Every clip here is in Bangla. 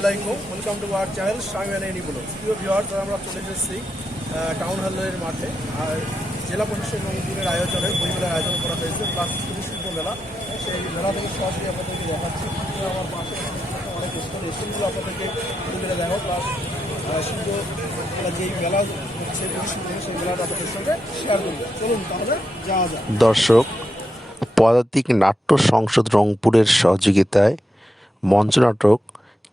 আলাইকুম, welcome to our channel shamiana any blog. প্রিয় ভিউয়ার্স, আমরা চলে এসেছি টাউন হলের মাঠে। আর জেলা প্রশাসন রংপুরের আয়োজনে বইমেলার আয়োজন করা হয়েছে প্লাস শিল্প মেলা। সেই মেলা থেকে সরাসরি আপনাদেরকে দেখাচ্ছি। আমার পাশে অনেক স্কুলগুলো আপনাদেরকে বইমেলা দেওয়া প্লাস শিল্প যেই মেলা হচ্ছে সেই মেলাটা আপনাদের সঙ্গে শেয়ার করবো। চলুন তাহলে যাওয়া যায়। দর্শক, পদাতিক নাট্য সংসদ রংপুরের সহযোগিতায় মঞ্চনাটক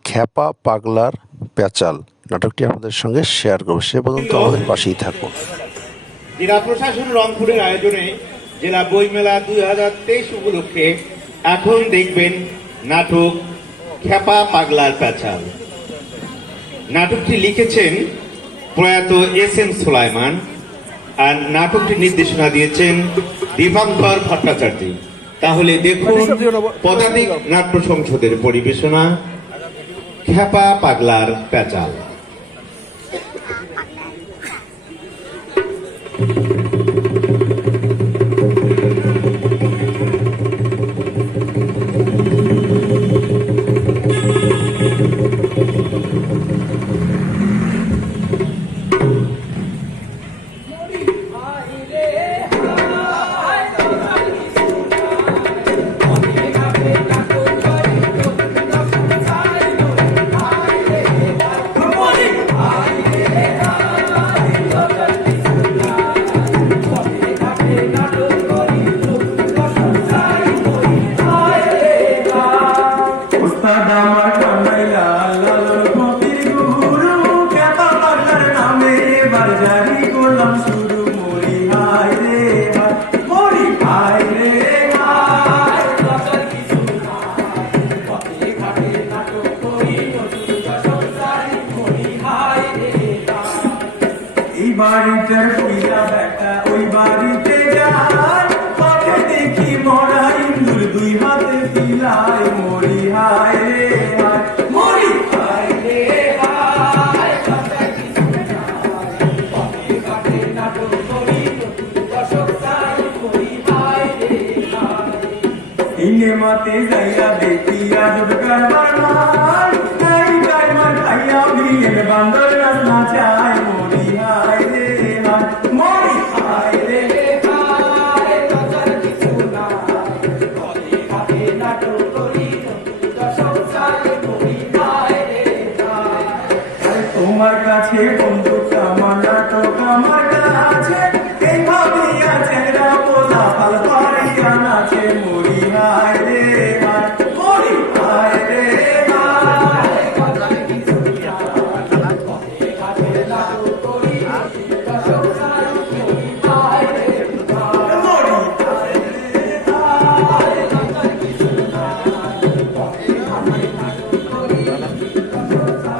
খ্যাপা পাগলার প্যাচাল নাটকটি আপনাদের সঙ্গে শেয়ার করব। সে পর্যন্ত আমাদের পাশেই থাকুন। জেলা প্রশাসন রংপুরের আয়োজনে জেলা বইমেলা 2023 উপলক্ষে এখন দেখবেন নাটক খ্যাপা পাগলার প্যাচাল। নাটকটি লিখেছেন প্রয়াত এস.এম. সুলাইমান আর নাটকটি নির্দেশনা দিয়েছেন দীপাঙ্কর ভট্টাচার্য। তাহলে দেখুন পদাতিক নাট্য সংসদের পরিবেশনা খ্যাপা পাগলার প্যাচাল। বাড়িটার কইরা বেটা ওই বাড়িতে যায়, পথে দেখি মরা ইন্দুর দুই হাতে তিলায়, মরি হায় রে হায়, মরি হায় রে হায়, কথা কিছু নাই, পথে ঘাটে নাটক করি, দর্শক চাই, মরি হায় রে হায়। ইনে মাতে যাইয়া দেখি আজব কারবার মার, এই কারবার খাইয়া বিয়ে বান্দর রাস নাচায়, মরি হায় রে হায়, মরি হায় রে হায়, কথার কিছু নাই, পথে ঘাটে নাটক করি, দর্শক চাই, মরি হায় রে হায়। তোমার কাছে বন্দুক আমার, নাটক আমার কাছে, এই ভাবিয়া চেহারা পোলা ফাল পারিয়া নাচে, মরি হায় রে হায়, মরি হায় রে হায়, কথার কিছু নাই, পথে ঘাটে নাটক করি, দর্শক চাই, মরি হায় রে হায়, মরি হায় রে হায়, কথার কিছু নাই, পথে ঘাটে নাটক করি, দর্শক চাই,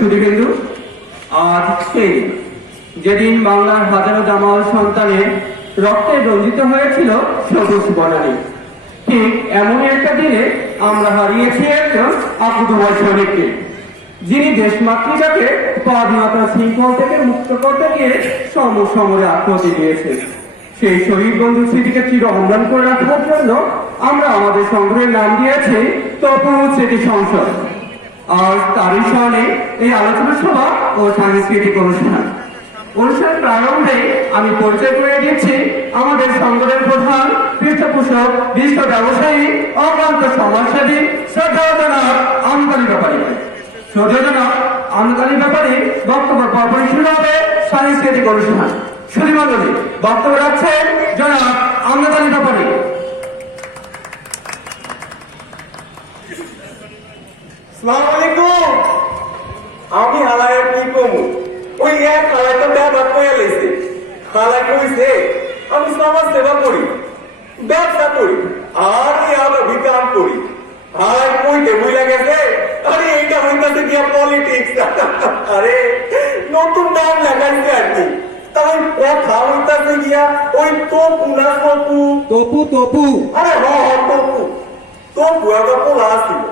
সুধীবৃন্দু, আজ সেই যেদিন বাংলার হাজারো জামাল সন্তানের রক্তে রঞ্জিত হয়েছিল সবুজ বনানী, ঠিক এমনই একটা দিনে আমরা হারিয়েছি একজন আকুদুয়ার সৈনিককে, যিনি দেশ মাতৃকাকে স্বাধীনতার শৃঙ্খল থেকে মুক্ত করতে গিয়ে সমরে আত্মহত্যা দিয়েছেন। সেই শহীদ বন্ধু স্মৃতিকে চির অম্লান করে রাখার জন্য আমরা আমাদের সংগ্রহের নাম দিয়েছি তপু স্মৃতি সংসদ। আর তারই স্মরণে এই আলোচনা সভা ও সাংস্কৃতিক অনুষ্ঠান প্রারম্ভে আমি পরিচয় করে দিচ্ছি আমাদের সংগঠনের প্রধান, পৃষ্ঠপোষক, বিশ্ব ব্যবসায়ী, অক্লান্ত সমাজসেবী শ্রদ্ধাজনক আমদানি ব্যাপারী। শ্রদ্ধাজনক আমদানি ব্যাপারী বক্তব্য পরপরই শুরু হবে সাংস্কৃতিক অনুষ্ঠান। সুধীমণ্ডলী, বক্তব্য রাখছেন জনাব আমদানি ব্যাপারী। আমি হালায় কি কমু, ওই এক হালায় তো ব্যবহার করে লেছে। হালায় কইছে আমি সমাজ সেবা করি, ব্যবসা করি, আর আলো কাম করি। হালায় কইতে বুঝা গেছে আরে এইটা হইতাছে গিয়া পলিটিক্স। আরে নতুন নাম লাগাইছে আর কি, তাই কথা হইতাছে গিয়া ওই তপু না তপু তপু তপু আরে তপু তপু একটা পোলা আসছিল,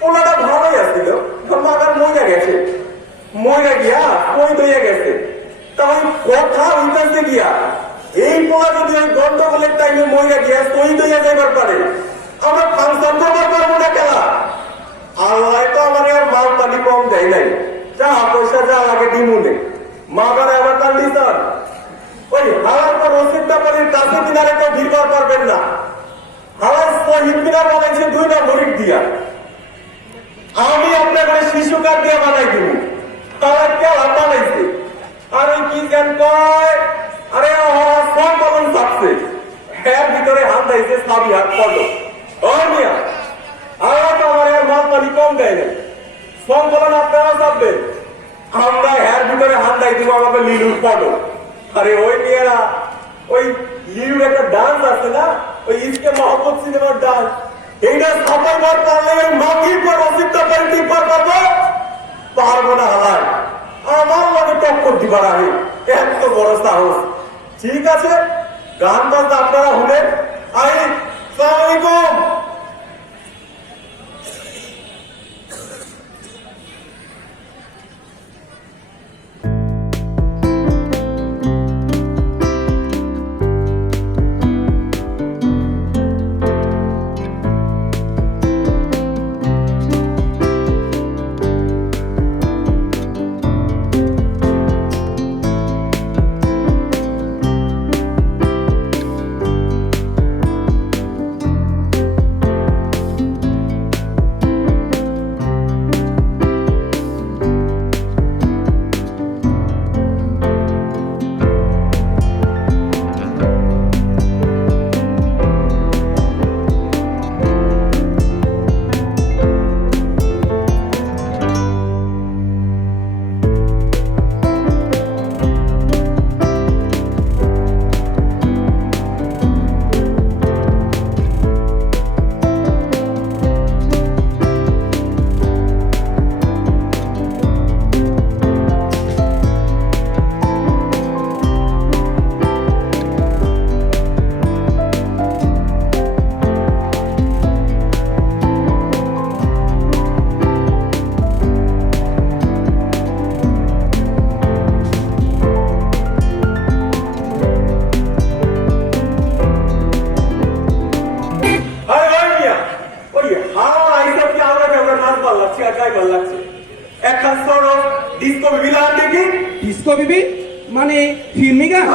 পোলাটা ভালোই আসছিল, মাগার মজা গেছে। মরে গিয়া কই দইয়া গেছে, তাই কথা হইতেছে গিয়া এই পোলা যদি ওই গন্ডগোলের টাইমে মরে গিয়া কই দইয়া যাইবার পারে, আমরা ফাংশন করবার পারবো না খেলা। আল্লাহ তো আমার আর মাল পানি কম দেয় নাই, যা পয়সা যা লাগে দিমুনে মা বাবা আবার কন্ডিশন ওই হাওয়ার পর রসিদ ব্যাপারের কাছে কিনারে কেউ ভিড় পারবেন না। হাওয়ার শহীদ মিনার বানাইছে 2 নম্বর দিয়া, আমি আপনার শিশু কার্ড দিয়ে বানাই দিব, তারা কেলা বানাইছে। আর ওই কি জ্ঞান কয়, আরে সব বলুন থাকছে এর ভিতরে হাত দিয়েছে সাবি হাত পড়লো মিয়া। আল্লাহ তো আমার এর মাল পানি কম দেয় না, সংকলন আপনারা চাপবেন, আমরা এর ভিতরে হাত দেয় দিব আমাকে লিলুর পড়ো। আরে ওই মেয়েরা ওই লিলুর একটা ডান্স আছে না, ওই ইসকে মহব্বত সিনেমার ডান্স, এইটা সবাই বার পারলে ওই মাগির পর অসিদ্ধ করে কি পারবো, পারবো না হালায় আমার লাগে টক্কর দিবার আগে এত বড় সাহস। ঠিক আছে, গান বাজনা আপনারা শুনেন। আসসালামু আলাইকুম। ডিস্কো বিবি মানে ফিল্মি গান?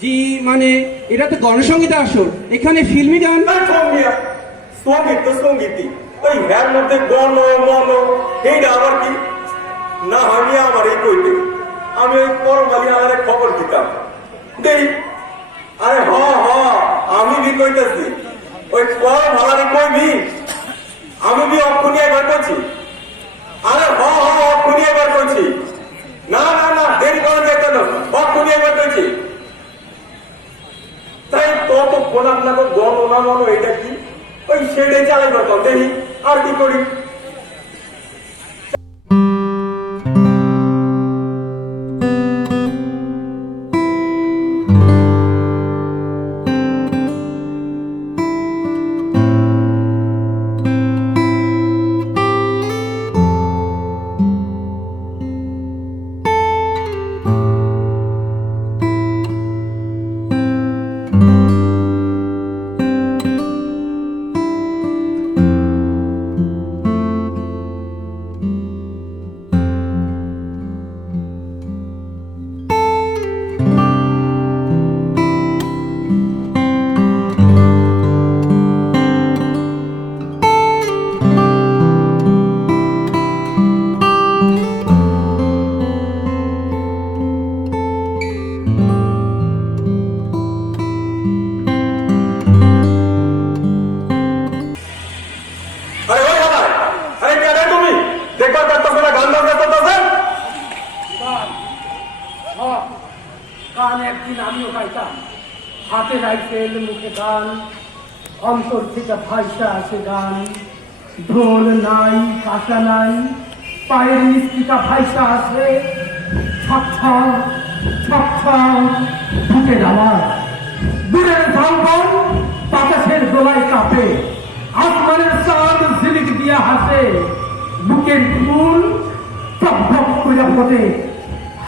জি মানে এটা তো গণসঙ্গীত আসর, এখানে ফিল্মি গান। সঙ্গীত তো সঙ্গীতই, ওই হ্যার মধ্যে গণ মন এইটা আবার কি না, আমি আমার এই কইতে আমি ওই পরমালি আমার খবর দিতাম দেই। আরে আমি বি কইতেছি ওই পরম ভালারে কইবি, আমি বি অক্ষণি একবার করছি। আরে অক্ষণি একবার করছি, না না না দেরি করা যেত না, অক্ষণি একবার করছি। তাই ততক্ষণ আপনাকে গণনা মনো এটা কি ওই সেটাই চালাই করতাম দেখি আর কি করি। গান একদিন আমিও গাইতাম, হাতে রাইফেল মুখে গান, অন্তর থেকে ভাইসা আছে গান। ঢোল নাই কাঁসা নাই, পায়ের নিস্তিকা ভাইসা আছে, ছক ছক বুকের আওয়াজ, দূরের ঝলমল বাতাসের দোলায় কাঁপে, আসমানের চাঁদ ঝিলিক দিয়া হাসে, বুকের ফুল ভক ভক করে ফোটে।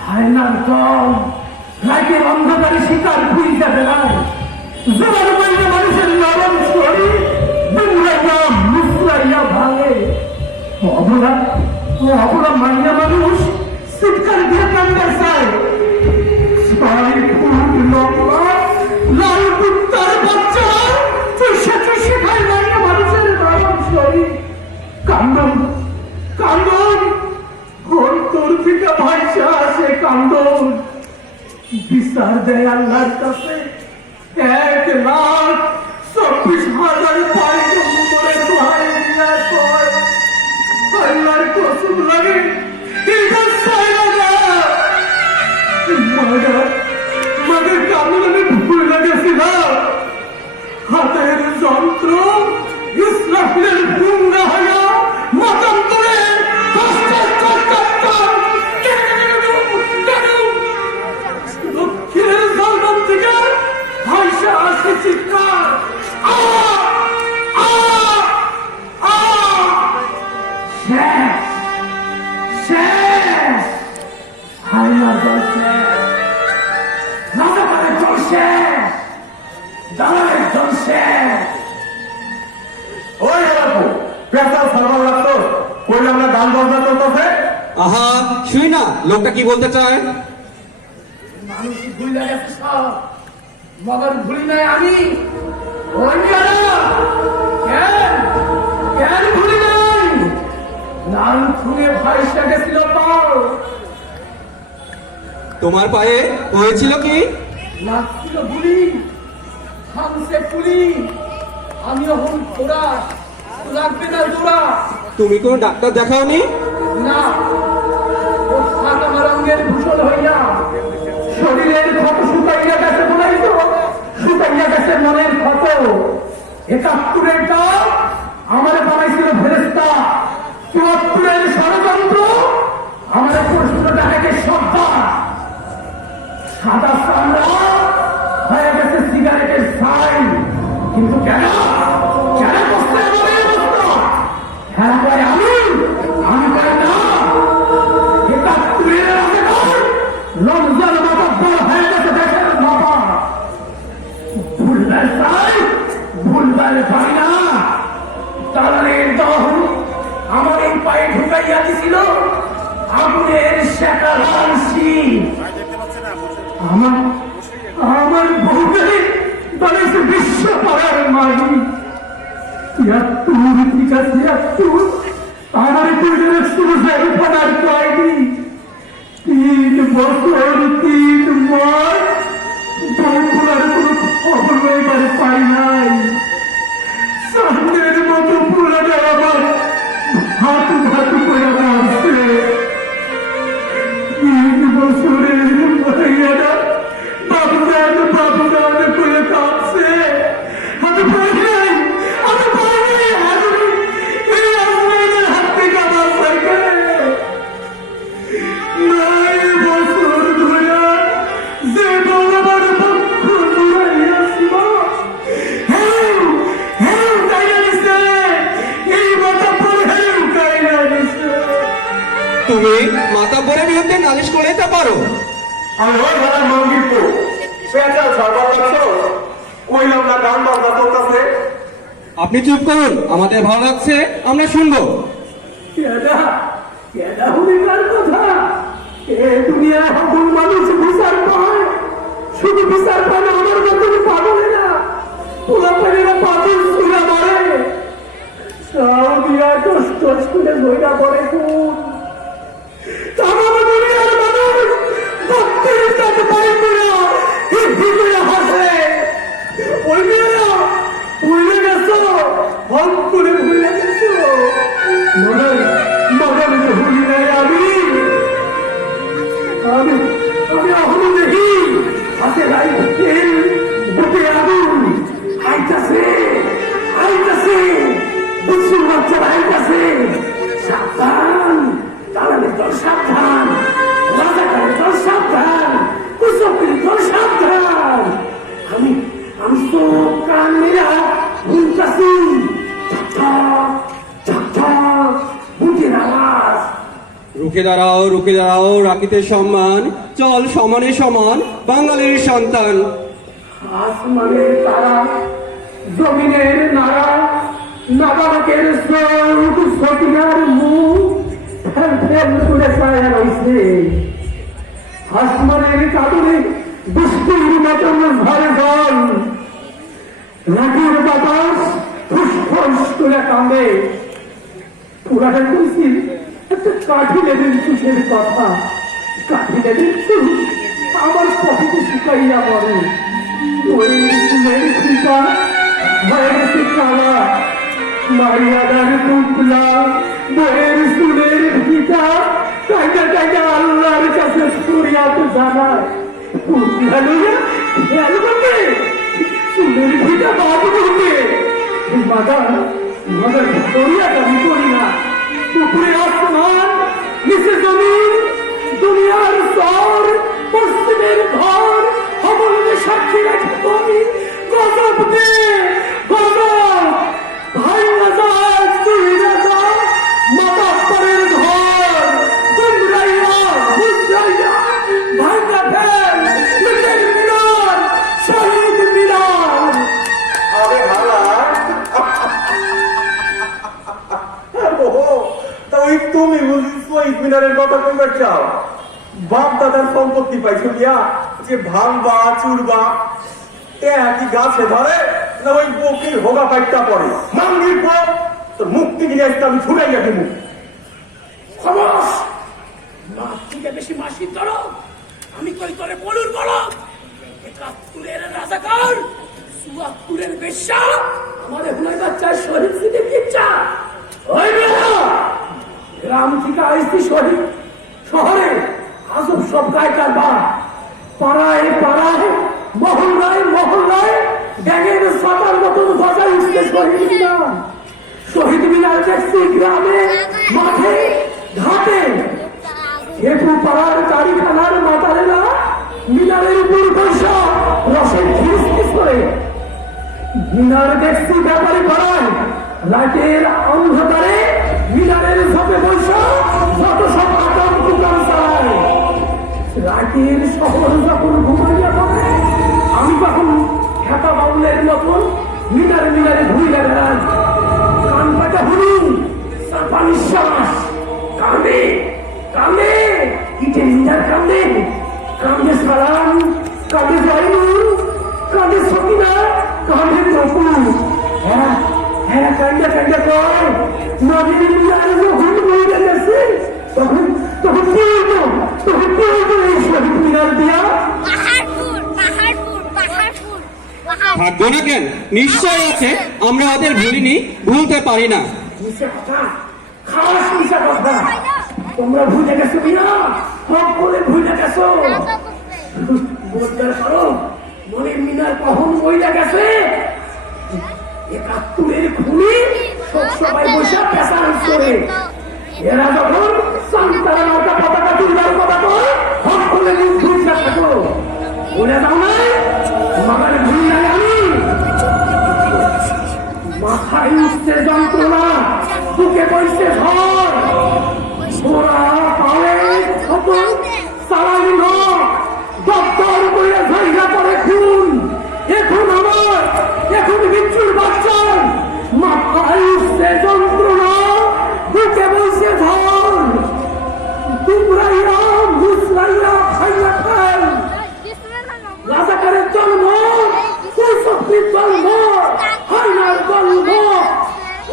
হায়নার দল রাতের অন্ধকারে শিকার খুঁজতে বেড়ায়। জোয়ার মাইনে মানুষের নরম শরীর দুমড়াইয়া মুসলাইয়া ভাঙে। অবলা অবলা মাইনা মানুষ চিৎকার দিয়ে কান্দে চায়। 6 ফুট লম্বা লাল কুত্তার বাচ্চা চুষে চুষে খায় মাইনা মানুষের নরম শরীর। কান্দন কান্দন তোর থেকে ভাইসা আসে কান্দন। বিচার দেয় আল্লাহর কাছে 1,24,000 পাইক মরে দোহাই দিয়া কয়, আল্লাহর কসম লাগে এটা চাইলা না। মাদের কান্দন আমি ভুল লাগেছিলাম। হাতের যন্ত্র ইসরাফিলের ঘুম না হইয়া মতান্তরে দক্ষিণের জলবান থেকে ভাইসা আসে চিৎকার, শেষ শেষ হাইলার দল শেষ, রাজাকারের দল শেষ, দালালের দল শেষ। ওই বাবু পেশাল সার্ভার লাগতো কই আমরা গান বাজনা চলতেছে। আহা শুই না লোকটা কি বলতে চায়। মানুষ ভুলে গেছে সব, মগর ভুলি নাই আমি। ওই মেয়েরা কেন কেন ভুলি নাই? লাল খুনে ভাইসা গেছিল পাও, তোমার পায়ে হয়েছিল কি? লাগছিল গুলি, থামছে পুলি। আমি এখন তোরা লাগবে না তোরা। তুমি কোনো ডাক্তার দেখাওনি? না, ও থাক আমার অঙ্গের ভূষণ হইয়া। শরীরের ক্ষত শুকাইয়া গেছে বলাই তো, শুকাইয়া গেছে মনের ক্ষত। 71-এর ডাক আমার বানাইছিল ফেরেস্তা, 74-এর ষড়যন্ত্র আমার প্রশ্ন ডাকে সর্দার। সাদা চামড়া হয়ে গেছে সিগারেটের ছাই, কিন্তু কেন কেন বসতে আমাদের অবস্থা? হ্যাঁ ভাই আমি পাই না। 71-এর আগে রমজান মাতাব্বর হয়ে গেছে দেশের বাবা। ভুলবার চাই, ভুলবার পাই না। দালালের দল আমার এই পায়ে ঢুকাইয়া দিছিল আগুনের শেখা লাল শিখ। আমার বউকে বানাইছে বিশ্ব পাড়ার মাঝি। 73 ঠিক আছে 73 আমার দুজনের সুরজের পাড়ার কয়নি। 3 বছর 3 মাস বউগুলার কোনো খবর এবার পাই নাই। সামনের মতো পুরানো আমার হাতু হাতু করে মারছে। 3 বছরের মাইয়ারা বাবুদান বাবুদান করে কাঁদছে। আমি পাই নাই, আমি পাই নাই। এই আসমানের হাত থেকে আমার সাইকেলে 9 বছর ধরে যে বউ আমার পক্ষ জুড়াইয়াছিল হেউ হেউ গাইয়া দিছে। এই মাথা পরে হেউ গাইয়া দিছে। তুমি মাতাব্বরের বিরুদ্ধে নালিশ করে তা পারো। আমি ওই ঘরের মন্দির তো পেশাল সার্ভার লাগতো কইলাম না গান বাজনা চলতেছে। আপনি চুপ করুন, আমাদের ভালো লাগছে, আমরা শুনবো। কেডা কেডা হইবার কথা? এ দুনিয়ায় সকল মানুষ বিচার পায়, শুধু বিচার পায় না আমার মতন পাগলেরা পোলাপানেরা পাগল ছুঁড়া মারে। তাও দিয়া টস টস করে বইটা পড়ে কোন তামাম দুনিয়ার মানুষ ভক্তির কাছে পাই করে হিপি করে হাসে। ওই মেয়েরা ভুলে গেছো, হল করে ভুলে গেছো। মনে মনে ভুলি নাই আমি আমি আমি এখনো দেখি হাতে লাই তেল বুকে আগুন আইতাছে আইতাছে বুঝুন বাচ্চারা আইতাছে। সাবধান, দালালের দল সাবধান, রাজাকারের দল সাবধান, কুচক্রির দল সাবধান। আমি চোখ কান মেরা শুনতাছি। রুখে দাঁড়াও রাখিতে সম্মান, চল সমানে সমান বাঙালির সন্তান। আসমানের তারা, জমিনের নাড়া, নাবালকের স্রোত, সটিয়ার মুখ ফেল ফেল করে ছায়া রইছে। আসমানের চাদরে বৃষ্টির মতন ঝরে জল, রাতের বাতাস ফুসফুস করে কাঁদে। পুরাটা কইছি একটা কাঠি লেবেন চুষের কথা, কাঠি লেবেন চুষ আমার পকেটে শুকাইয়া পড়ে। ওই চুলের ফিতা হয়ে গেছে কালা, মারিয়াদার পুতলা বইয়ের চুলের ফিতা টাইটা টাইটা আল্লাহর কাছে ফরিয়াদ জানায়। পুতলা লইয়া খেয়াল করবে, চুলের ফিতা বাদ করবে। মাদার মাদার ফরিয়াদ আমি করি না। উপরে আসমান, নিচে জমিন, দুনিয়ার শহর, পশ্চিমের ঘর, অবলম্বে সাক্ষী রেখে তুমি গজব দে, গজব। ভাই রাজা, তুই রাজা, মাতা পরের ঘর, তোমরাইয়া, বুঝরাইয়া, ভাইটা ফেল, নিজের মিলন, শহীদ মিলন। আরে হালা ওই তুমি বুঝি শহীদ মিনারের কথা কইবা চাও? বাপ দাদার সম্পত্তি পাইছো গিয়া যে ভাঙবা চুরবা কি গাছে ধরে না ওই বকির হোগা পাইটা পড়ে মাঙ্গির পর তোর মুক্তি নিয়ে আসতে আমি ছুড়াইয়া দিব। খবস মাছ থেকে বেশি মাসি ধরো, আমি কই তোরে বলুন বলো। ৭১-এর রাজাকার, ৭৪-এর বেশ্যা, আমাদের হুনাই বাচ্চার শহীদ স্মৃতি ইচ্ছা ওই মেলা। গ্রাম থেকে আইসি শহীদ শহরে আজব সব গায়কার বা পাড়ায় পাড়ায়, মহল্লায় মহল্লায় ব্যাঙের সাতার মতন বাজায় উঠতে শহীদ মিনার। শহীদ মিনার দেখছি গ্রামে, মাঠে, ঘাটে। একটু পাড়ার চারিখানার মাতারেরা মিনারের উপর বৈশা রসের খিসখিস করে। মিনার দেখছি ব্যাপারে পাড়ায়, রাতের অন্ধকারে মিনারের ঝোপে বৈশা যত সব আকাম কুকাম চালায়। রাতের শহর যখন ঘুমাইয়া পড়ে, আমি তখন খেতা বাউলের মতন মিনারে মিনারে ঘুরিয়া বেড়াই। কান পাতা হুড়ি, চাপা নিঃশ্বাস, কান্দে কান্দে, ইটে নিন্দার কান্দে, কান্দে সালাম, কান্দে জয়নুল, কান্দে সকিনা, কান্দে তপু। হ্যাঁ হ্যাঁ, কান্দে কান্দে কয় নদীর মিনারে যখন বইয়া গেছে তখন তখন কি হইতো, তখন কি হইতো এই শহীদ মিনার দিয়া? ভাগ্য না কেন, নিশ্চয় আছে, আমরা ওদের ভুলিনি, ভুলতে পারি না। মিশা কথা, খাস মিশা কথা। তোমরা ভুলে গেছো কিনা? সব বলে ভুলে গেছো। বলতে পারো মনের মিনার কখন বইটা গেছে? ৭১-এর খুনি সবাই বসে পেশার করে। এরা যখন সান্তারা নৌকা পতাকা তুলবার কথা কয়, হক করে মুখ ধুইতে থাকো। বলে দাও নাই মামার ভুল নাই আমি। মাথায় উঠছে যন্ত্রণা, বুকে বইছে ঝড়, ওরা পালে ক্ষত, সারাই নখ, দপ্তর করে ঝাইরা পড়ে খুন। এখন আমার, এখন বিচ্ছুর বাচ্চার মাথায় উঠছে যন্ত্রণা, বুকে বইছে ঝড়। তোমরাইয়া মুসলাইয়া খাইয়া খাই। রাজাকারের জন্ম, শক্তির জন্ম, হাইনার জন্ম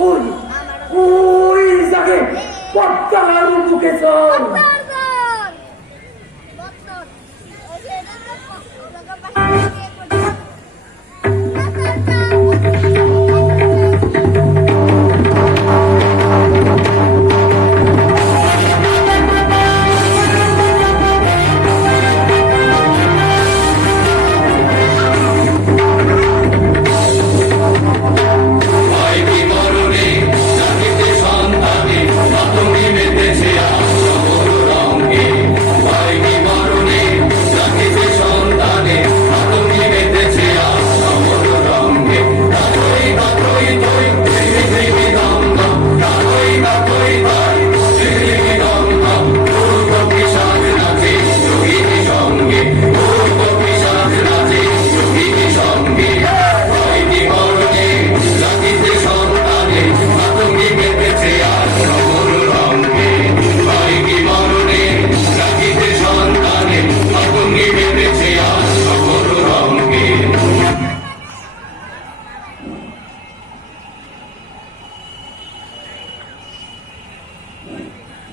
ওই ওই জাগে পটকালার বুকে চল। সন্তানে তুমি মেতেছে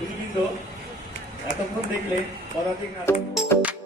সুধীবৃন্দ, এতক্ষণ দেখলে পদাতিক নাটক।